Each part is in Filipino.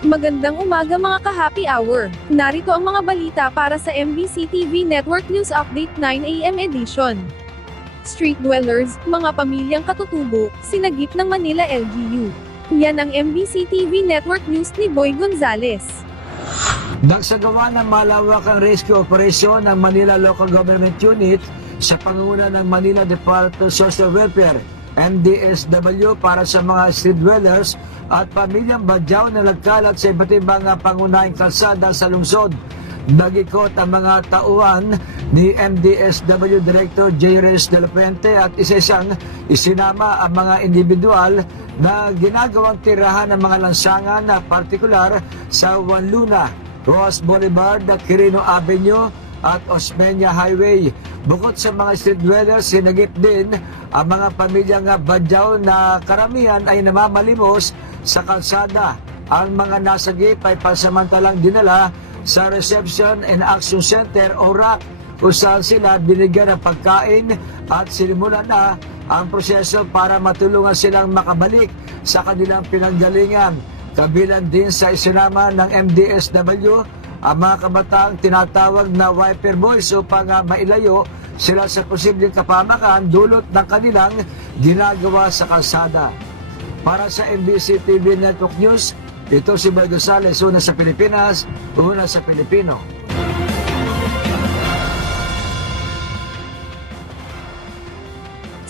Magandang umaga mga ka-happy hour. Narito ang mga balita para sa MBC TV Network News Update 9 AM edition. Street dwellers, mga pamilyang katutubo, sinagip ng Manila LGU. Yan ang MBC TV Network News ni Boy Gonzales. Nagsagawa ng malawakang rescue operation ng Manila Local Government Unit sa pangunguna ng Manila Department of Social Welfare, MDSW, para sa mga street dwellers at pamilyang badyaw na nagkalat sa iba't ibang pangunahing kalsada sa lungsod. Nag-ikot ang mga tauhan ni MDSW Director J. Reyes de la Fuente at isa siyang isinama ang mga individual na ginagawang tirahan ng mga lansangan na partikular sa Juan Luna, Rojas Boulevard, Quirino Avenue at Osmeña Highway. Bukod sa mga street dwellers, sinagip din ang mga pamilyang badyaw na karamihan ay namamalimos sa kalsada. Ang mga nasagip ay pansamantalang dinala sa Reception and Action Center o RAC, kung saan sila binigyan ng pagkain at sinimulan na ang proseso para matulungan silang makabalik sa kanilang pinanggalingan. Kabilang din sa isinama ng MDSW ang mga kabataang tinatawag na wiper boys upang mailayo sila sa posibleng kapamakan dulot ng kanilang ginagawa sa kalsada. Para sa MBC TV Network News, ito si Boy Gonzales, una sa Pilipinas, una sa Pilipino.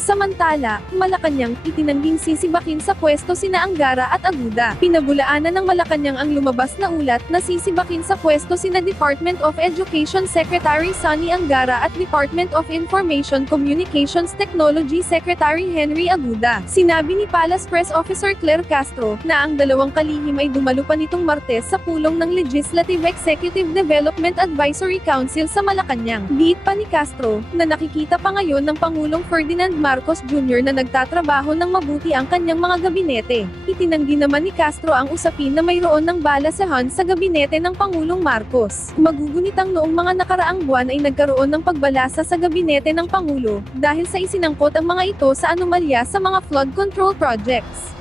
Samantala, Malacanang, itinangging sisibakin sa pwesto sina Angara at Aguda. Pinabulaanan ng Malacanang ang lumabas na ulat na sisibakin sa pwesto sina Department of Education Secretary Sonny Angara at Department of Information Communications Technology Secretary Henry Aguda. Sinabi ni Palace Press Officer Claire Castro na ang dalawang kalihim ay dumalo pa nitong Martes sa pulong ng Legislative Executive Development Advisory Council sa Malacanang. Giit pa ni Castro na nakikita pa ngayon ng Pangulong Ferdinand Marcos Jr. na nagtatrabaho ng mabuti ang kanyang mga gabinete. Itinanggi naman ni Castro ang usapin na mayroon ng balasahan sa gabinete ng Pangulong Marcos. Magugunitang noong mga nakaraang buwan ay nagkaroon ng pagbalasa sa gabinete ng Pangulo, dahil sa isinangkot ang mga ito sa anomalya sa mga flood control projects.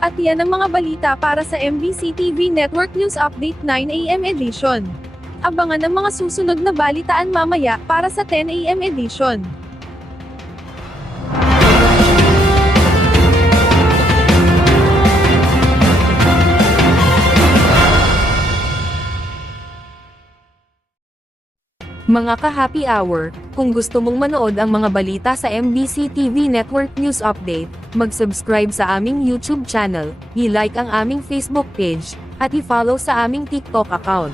At yan ang mga balita para sa MBC TV Network News Update 9 AM edition. Abangan ang mga susunod na balitaan mamaya para sa 10 AM edition. Mga ka-happy hour, kung gusto mong manood ang mga balita sa MBC TV Network News Update, mag-subscribe sa aming YouTube channel, i-like ang aming Facebook page, at i-follow sa aming TikTok account.